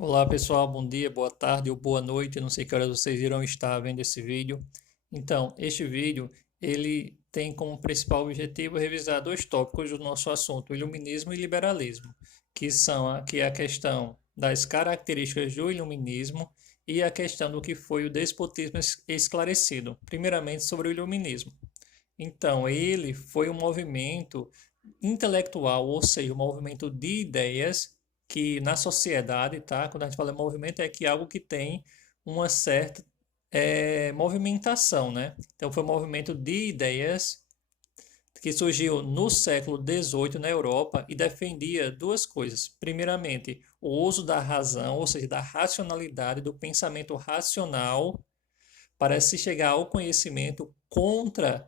Olá pessoal, bom dia, boa tarde ou boa noite, não sei que horas vocês irão estar vendo esse vídeo. Então, este vídeo ele tem como principal objetivo revisar dois tópicos do nosso assunto, iluminismo e liberalismo, que é a questão das características do iluminismo e a questão do que foi o despotismo esclarecido. Primeiramente sobre o iluminismo. Então, ele foi um movimento intelectual, ou seja, um movimento de ideias que na sociedade, tá? Quando a gente fala movimento, é que algo que tem uma certa movimentação, né? Então, foi um movimento de ideias que surgiu no século XVIII na Europa e defendia duas coisas. Primeiramente, o uso da razão, ou seja, da racionalidade, do pensamento racional para se chegar ao conhecimento contra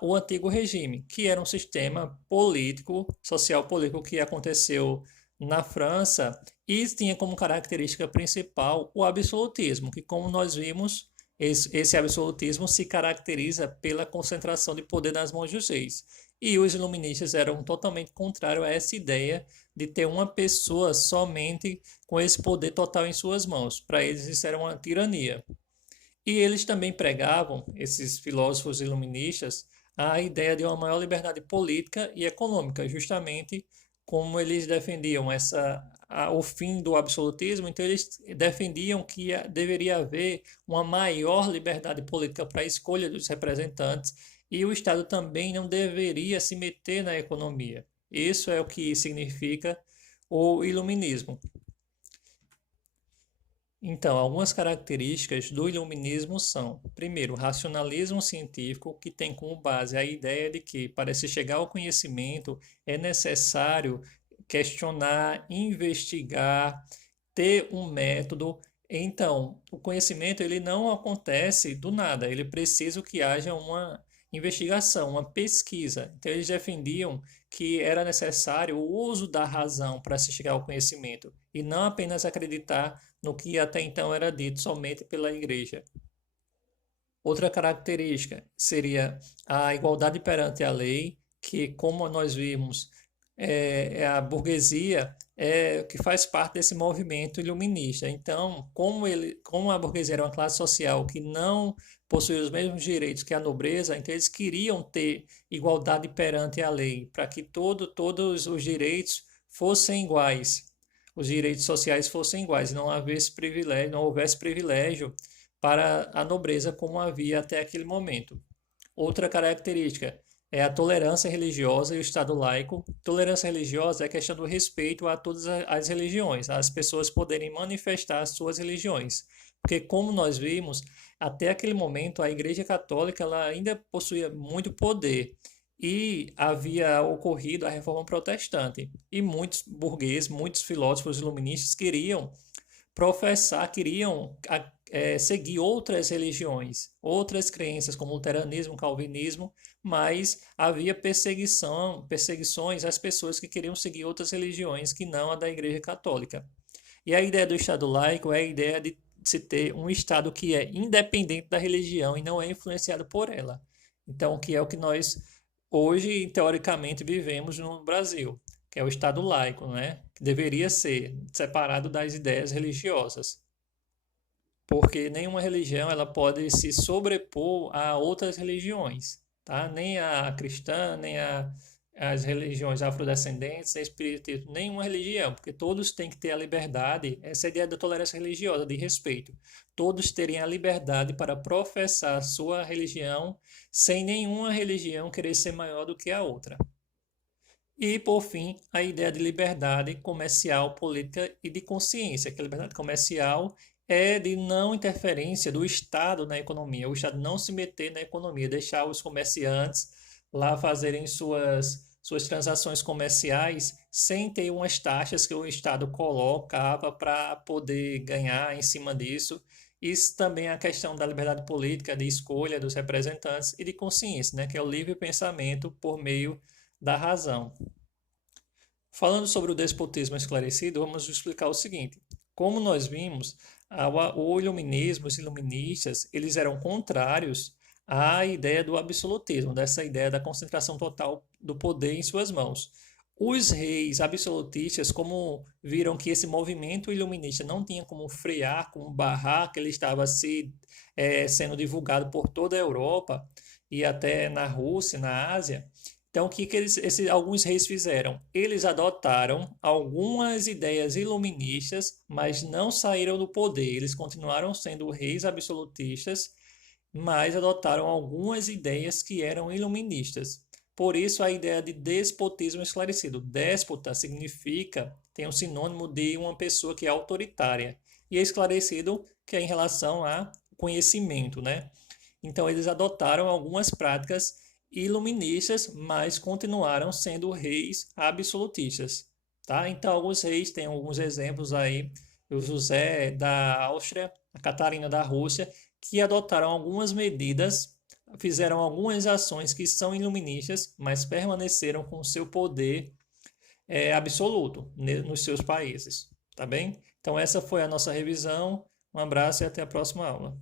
o antigo regime, que era um sistema político, social político que aconteceu na França e tinha como característica principal o absolutismo, que como nós vimos, esse absolutismo se caracteriza pela concentração de poder nas mãos dos reis. E os iluministas eram totalmente contrários a essa ideia de ter uma pessoa somente com esse poder total em suas mãos. Para eles isso era uma tirania. E eles também pregavam, esses filósofos iluministas, a ideia de uma maior liberdade política e econômica, justamente como eles defendiam o fim do absolutismo, então eles defendiam que deveria haver uma maior liberdade política para a escolha dos representantes e o Estado também não deveria se meter na economia. Isso é o que significa o iluminismo. Então, algumas características do iluminismo são, primeiro, o racionalismo científico, que tem como base a ideia de que, para se chegar ao conhecimento, é necessário questionar, investigar, ter um método. Então, o conhecimento ele não acontece do nada, ele precisa que haja uma investigação, uma pesquisa. Então, eles defendiam que era necessário o uso da razão para se chegar ao conhecimento e não apenas acreditar no que até então era dito somente pela igreja. Outra característica seria a igualdade perante a lei, que, como nós vimos, é a burguesia que faz parte desse movimento iluminista. Então, como a burguesia era uma classe social que não possuía os mesmos direitos que a nobreza, então eles queriam ter igualdade perante a lei, para que todos os direitos fossem iguais, os direitos sociais fossem iguais, não houvesse privilégio para a nobreza como havia até aquele momento. Outra característica é a tolerância religiosa e o Estado laico. Tolerância religiosa é a questão do respeito a todas as religiões, as pessoas poderem manifestar as suas religiões. Porque, como nós vimos, até aquele momento a Igreja Católica ela ainda possuía muito poder e havia ocorrido a Reforma Protestante. E muitos burgueses, muitos filósofos iluministas queriam seguir outras religiões, outras crenças, como luteranismo, calvinismo, mas havia perseguições às pessoas que queriam seguir outras religiões que não a da Igreja Católica. E a ideia do Estado laico é a ideia de se ter um Estado que é independente da religião e não é influenciado por ela. Então, que é o que nós hoje, teoricamente, vivemos no Brasil, que é o Estado laico, né? Que deveria ser separado das ideias religiosas, porque nenhuma religião ela pode se sobrepor a outras religiões, tá? Nem a cristã, as religiões afrodescendentes, nem espiritismo, nenhuma religião, porque todos têm que ter a liberdade, essa é a ideia da tolerância religiosa, de respeito. Todos terem a liberdade para professar a sua religião sem nenhuma religião querer ser maior do que a outra. E, por fim, a ideia de liberdade comercial, política e de consciência, que a liberdade comercial é de não interferência do Estado na economia, o Estado não se meter na economia, deixar os comerciantes lá fazerem suas transações comerciais sem ter umas taxas que o Estado colocava para poder ganhar em cima disso. Isso também é a questão da liberdade política, de escolha dos representantes e de consciência, né, que é o livre pensamento por meio da razão. Falando sobre o despotismo esclarecido, vamos explicar o seguinte: como nós vimos, o iluminismo, os iluministas, eles eram contrários à ideia do absolutismo, dessa ideia da concentração total do poder em suas mãos. Os reis absolutistas, como viram que esse movimento iluminista não tinha como frear, como barrar, que ele estava sendo divulgado por toda a Europa e até na Rússia, na Ásia. Então, o que alguns reis fizeram? Eles adotaram algumas ideias iluministas, mas não saíram do poder. Eles continuaram sendo reis absolutistas, mas adotaram algumas ideias que eram iluministas. Por isso, a ideia de despotismo esclarecido. Déspota significa, tem um sinônimo de uma pessoa que é autoritária. E esclarecido, que é em relação a conhecimento, né? Então, eles adotaram algumas práticas iluministas, mas continuaram sendo reis absolutistas, tá? Então, alguns reis, tem alguns exemplos aí, o José da Áustria, a Catarina da Rússia, que adotaram algumas medidas, fizeram algumas ações que são iluministas, mas permaneceram com seu poder absoluto nos seus países, tá bem? Então, essa foi a nossa revisão. Um abraço e até a próxima aula.